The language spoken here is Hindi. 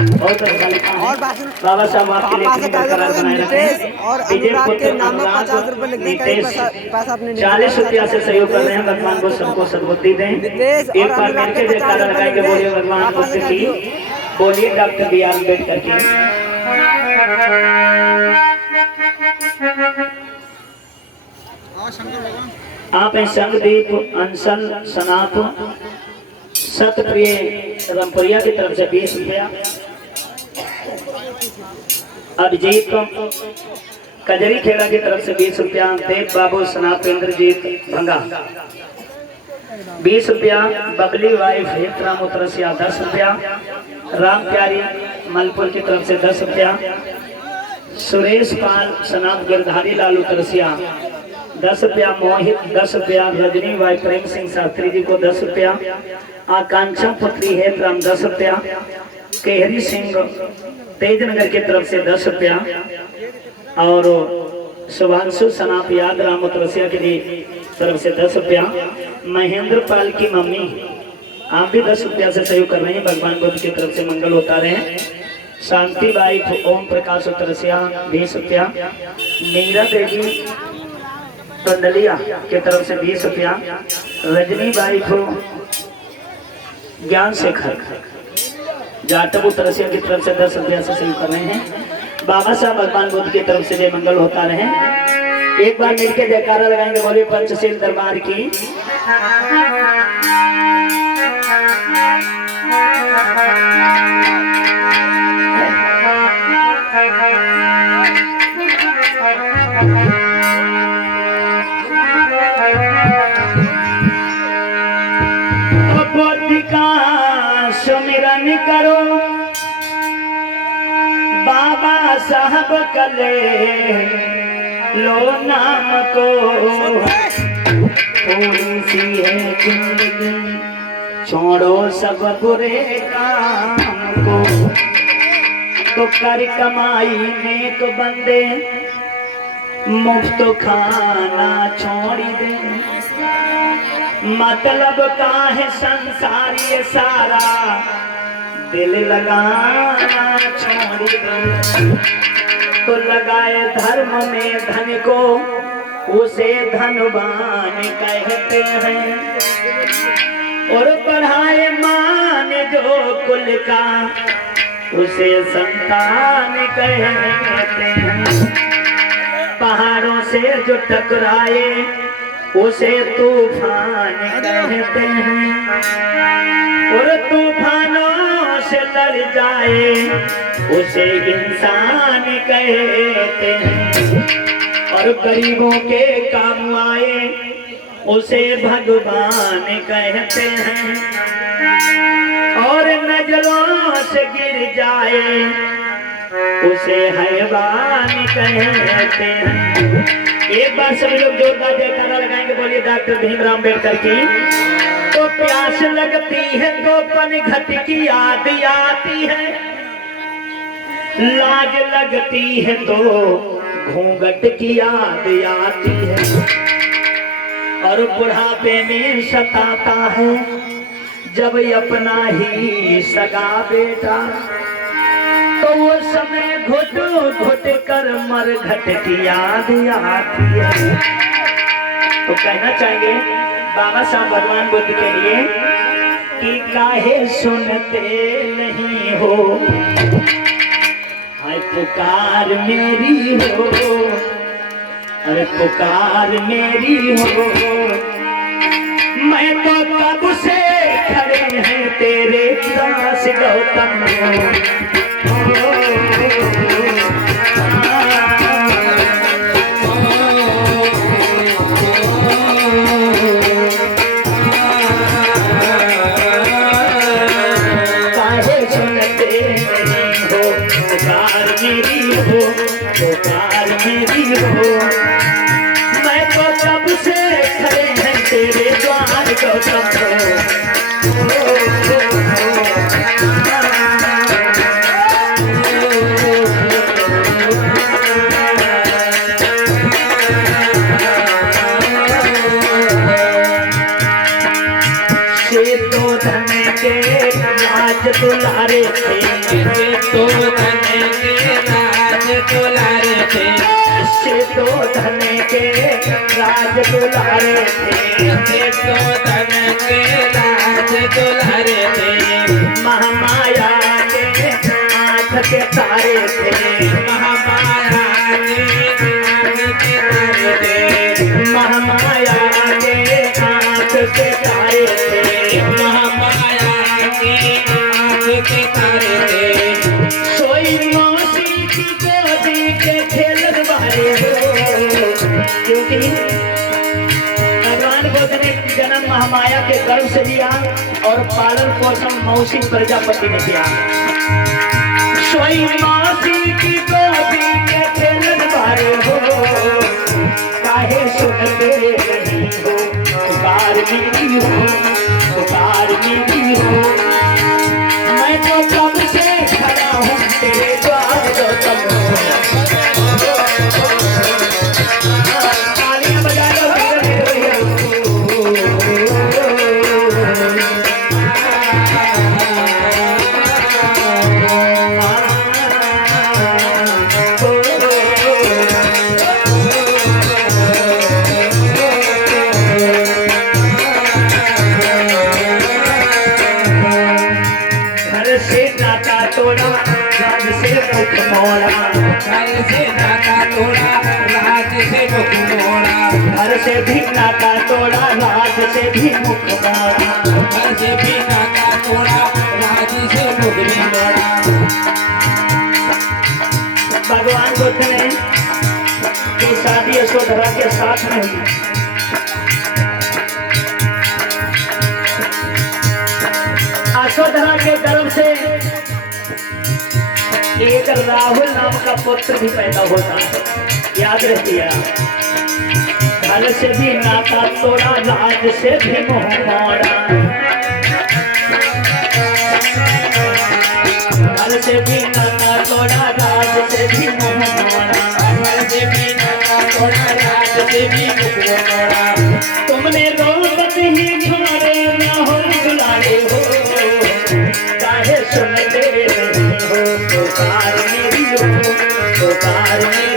बहुत अच्छा लिखा है। बाबा साहब आपके लिए बरकरार बनाए रखें। और अनुराग के नाम में 50 रुपए लिख दें, पैसा अपने 40 रुपया से सहयोग कर रहे हैं। भगवान को सबको सद्बुद्धि दें। एक बार मिलकर जयकारा लगाएंगे, बोलिए भगवान बुद्ध की, बोलिए डॉक्टर बी आर अम्बेडकर की। आप हैं संगदीप, अंसल, सनाप, सतप्रिय रमपुरिया की तरफ से 20 रुपया। अभिजीत कजरी खेड़ा की तरफ से 20 रुपया। देव बाबू सनाप इंद्रजीत भंगा 20 रुपया। बबली वाइफ हेतराम उतरसिया 10 रुपया। राम प्यारी मलपुर की तरफ से 10 रुपया। सुरेश पाल सनाप गिरधारी लाल उतरसिया 10 रुपया। मोहित 10 रुपया। रजनी भाई प्रेम सिंह शास्त्री जी को 10 रुपया। आकांक्षा पुत्री हेतराम 10 रुपया। केहरी सिंह तेजनगर की तरफ से 10 रुपया। और शुभांशु सनाप याद राम उतरसिया की तरफ से 10 रुपया। महेंद्र पाल की मम्मी आप भी 10 रुपया से सहयोग कर रहे हैं। भगवान बुद्ध की तरफ से मंगल होता रहे। शांति बाई ओम प्रकाश उतरसिया 20 रुपया। मीरा देवी टंडलिया की तरफ से 20 रुपया। रजनी बाई को ज्ञान शेखर जाटव उतरसिया की तरफ से 10 रुपया से सहयोग कर रहे हैं। बाबा साहब भगवान बुद्ध की तरफ से जय मंगल होता रहे। एक बार मिलकर जयकारा लगाएंगे, बोलिए पंचशील दरबार की। बुद्धि का सुमिरन करो, बाबा साहब कले लो नाम को। थोड़ी सी है जिंदगी, छोड़ो सब बुरे काम को। तो कर कमाई नेक बंदे, मुफ्त खाना छोड़ी दे। मतलब का है संसार ये सारा, दिल लगाना छोड़ दे। तो लगाए धर्म में धन को, उसे धनवान कहते हैं। और बढ़ाए मान जो कुल का, उसे संतान कहते हैं। पहाड़ों से जो टकराए, उसे तूफान कहते हैं। और तूफानों से लड़ जाए, उसे इंसान कहते हैं। और गरीबों के काम आए, उसे भगवान कहते हैं। और नजरों से गिर जाए, उसे हैवान कहते हैं। एक बार सभी लोग जोरदार जयकारा लगाएंगे, बोलिए डॉक्टर भीमराव अम्बेडकर की। तो प्यास लगती है तो पनघट की याद आती है, लाज लगती है तो घूंघट की याद आती है। और बुढ़ापे में सताता है जब अपना ही सगा बेटा, तो वो समय घुट घुट कर मरघट की याद आती है। तो कहना चाहेंगे बाबा साहब भगवान बुद्ध के लिए कि काहे सुनते नहीं हो, हाय पुकार मेरी हो, अरे पुकार मेरी हो। मैं तो कब से खड़े हैं तेरे दास गौतम हो। मैं तो कब से खड़े हैं तेरे द्वार गौतम से तो धन के लाज दुलारे थे। धन के राज दुलारे थे, से तो धन के राज दुलारे थे, से तो धन के राज दुलारे थे, महामाया के आंख के तारे थे, महामाया के आंख के तारे थे, महामाया के आंख के तारे थे, महामाया के आंख के तारे थे, सोई मौसी की गोदी के खेल बारे हो, क्योंकि भगवान बुद्ध ने जन्म महामाया के गर्भ से लिया और पालन पोषण मौसी प्रजापति ने किया। सोई मौसी की गोदी के खेल बारे हो, काहे सुनते नहीं हो पुकार मेरी हो, पुकार मेरी हो, मैं तो कब से खड़ा हूँ तेरे द्वार गौतम। तालियां बजा लो घर से नाता तोड़ा राज से मुख मोड़ा, घर से नाता तोड़ा राज से मुख मोड़ा, घर से भी नाता तोड़ा राज से भी मुख मोड़ा, घर से भी नाता तोड़ा राज से मुख भी मोड़ा। भगवान बुद्ध ने की शादी यशोधरा के साथ में हुई। यशोधरा के गर्भ से एक राहुल नाम का पुत्र भी पैदा होता है, याद रखिए। घर से भी नाता तोड़ा राज से भी मुंह मोड़ा, घर से भी नाता तोड़ा राज से भी मुंह मोड़ा, घर से भी नाता तोड़ा राज से भी मुख मोड़ा। तुमने रोकत ही छोड़े न हो दुलारे हो, काहे सुनते नहीं हो पुकार मेरी हो, पुकार मेरी